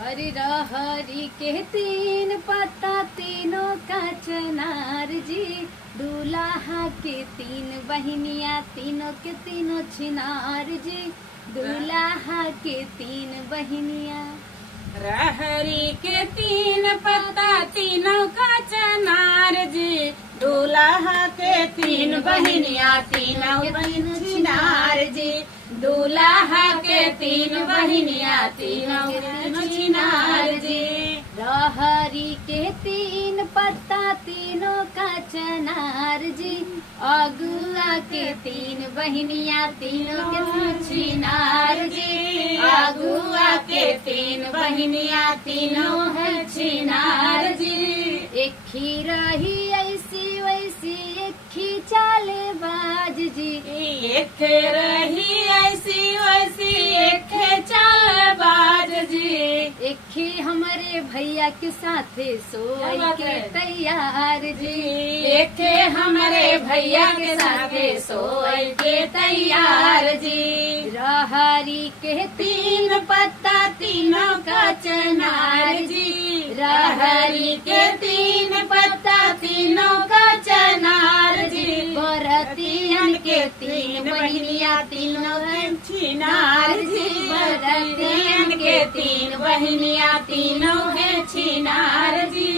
हरी रहरी के तीन पत्ता तीनों का चनार जी, दूल्हा के तीन बहनिया तीनों के तीनों छिनार जी, दूल्हा के तीन बहनिया। रहरी के तीन पत्ता तीनों का चनार जी, दूल्हा के तीन बहनिया तीनों बहन छिनार जी, दूल्हा के तीन बहनिया तीनों बहन छिनार जी। रहरी के तीन पत्ता तीनों का चनार जी, अगुआ के तीन बहनिया तीनों के छिनार जी, अगुआ के तीन बहनिया तीनों है छिनार जी। एक ही रही ऐसी वैसी एक ही चाले बाज जी, एक रही ऐसी वैसी एक चाल बाज जी, एक ही हमारे भैया के साथे सोई के तैयार जी, एक हमारे भैया के साथे सोई के तैयार जी। रहरी के तीन पत्ता तीनों का चनार जी, रहरी के तीन पत्ता तीनों का चनार जी, बरतियन के तीन बहनिया तीनों हैं छिनार जी, बरतियन के तीन बहनिया तीनों है छिनार जी।